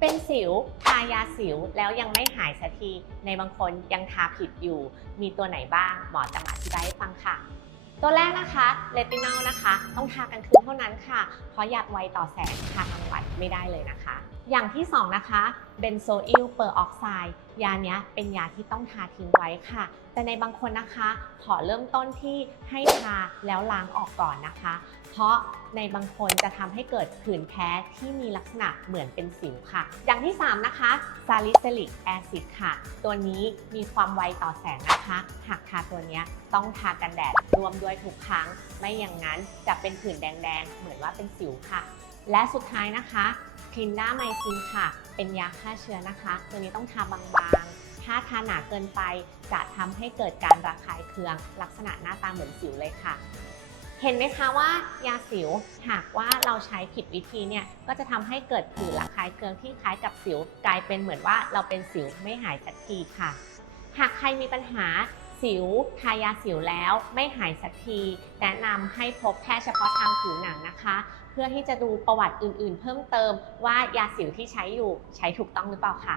เป็นสิวทายาสิวแล้วยังไม่หายสักที ในบางคนยังทาผิดอยู่ มีตัวไหนบ้างหมอจะมาอธิบายให้ฟังค่ะ ตัวแรกนะคะเลตินอลนะคะ ต้องทากลางคืนเท่านั้นค่ะ เพราะอยากไวต่อแสงทากลางวันไม่ได้เลยนะคะ อย่างที่สองนะคะเบนโซอิลเปอร์ออกไซด์ยาเนี้ยเป็นยาที่ต้องทาทิ้งไว้ค่ะ แต่ในบางคนนะคะ ขอเริ่มต้นที่ให้ทาแล้วล้างออกก่อนนะคะ เพราะในบางคนจะทำให้เกิดผื่นแพ้ที่มีลักษณะเหมือนเป็นสิวค่ะ อย่างที่ 3 นะคะซาลิซิลิกแอซิดค่ะ ตัวนี้มีความไวต่อแสงนะคะ หากทาตัวเนี้ยต้องทากันแดดรวมด้วยทุกครั้ง ไม่อย่างนั้นจะเป็นผื่นแดงๆ เหมือนว่าเป็นสิวค่ะ และสุดท้ายนะคะ คลินด้าไมซินค่ะ เป็นยาฆ่าเชื้อนะคะ ตัวนี้ต้องทาบางๆ ถ้าทาหนาเกินไปจะทำให้เกิดการระคายเคือง ลักษณะหน้าตาเหมือนสิวเลยค่ะ เห็นไหมคะว่ายาสิวหากว่าเราใช้ผิดวิธีเนี่ยก็จะทำให้เกิดผื่นระคายเคืองที่คล้ายกับสิว กลายเป็นเหมือนว่าเราเป็นสิวไม่หายสักทีค่ะ หากใครมีปัญหาสิวทายาสิวแล้วไม่หายสักที แนะนำให้พบแพทย์เฉพาะทางผิวหนังนะคะ พื่อที่จะดูประวัติอื่น ๆ เพิ่มเติมว่ายาสิวที่ใช้อยู่ใช้ถูกต้องหรือเปล่าค่ะ